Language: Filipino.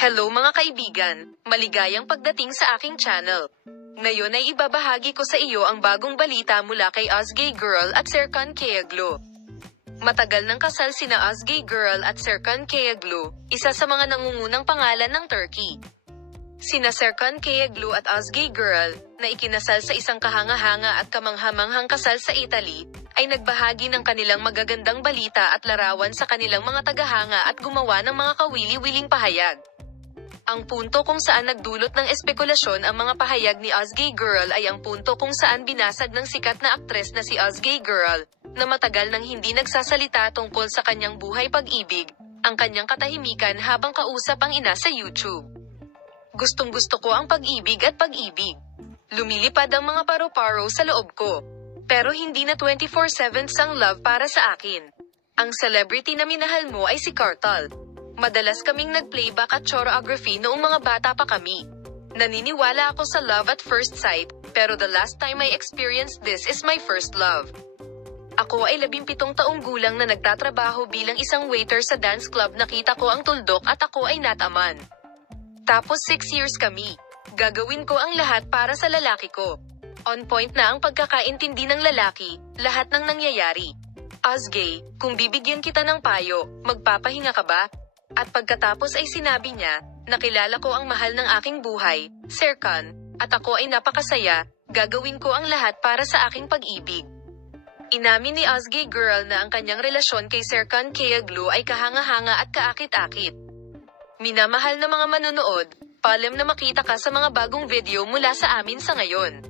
Hello mga kaibigan, maligayang pagdating sa aking channel. Ngayon ay ibabahagi ko sa iyo ang bagong balita mula kay Ozgay Girl at Serkan Kayaglu. Matagal nang kasal sina Ozgay Girl at Serkan Kayaglu, isa sa mga nangungunang pangalan ng Turkey. Sina Serkan Kayaglu at Ozgay Girl, na ikinasal sa isang kahanga-hanga at kamangha-manghang kasal sa Italy, ay nagbahagi ng kanilang magagandang balita at larawan sa kanilang mga tagahanga at gumawa ng mga kawili-wiling pahayag. Ang punto kung saan nagdulot ng espekulasyon ang mga pahayag ni Ozgay Girl ay ang punto kung saan binasag ng sikat na aktres na si Ozgay Girl, na matagal nang hindi nagsasalita tungkol sa kanyang buhay pag-ibig, ang kanyang katahimikan habang kausap ang ina sa YouTube. Gustong-gusto ko ang pag-ibig at pag-ibig. Lumilipad ang mga paro-paro sa loob ko. Pero hindi na 24/7 sang love para sa akin. Ang celebrity na minahal mo ay si Kartal. Madalas kaming nag-playback at choreography noong mga bata pa kami. Naniniwala ako sa love at first sight, pero the last time I experienced this is my first love. Ako ay 17 taong gulang na nagtatrabaho bilang isang waiter sa dance club. Nakita ko ang tuldok at ako ay nataman. Tapos 6 years kami. Gagawin ko ang lahat para sa lalaki ko. On point na ang pagkakaintindi ng lalaki, lahat ng nangyayari. Ozgay, kung bibigyan kita ng payo, magpapahinga ka ba? At pagkatapos ay sinabi niya, nakilala ko ang mahal ng aking buhay, Serkan, at ako ay napakasaya, gagawin ko ang lahat para sa aking pag-ibig. Inamin ni Ozgay Girl na ang kanyang relasyon kay Serkan Kayaglu ay kahanga-hanga at kaakit-akit. Minamahal na mga manonood, paalam na makita ka sa mga bagong video mula sa amin sa ngayon.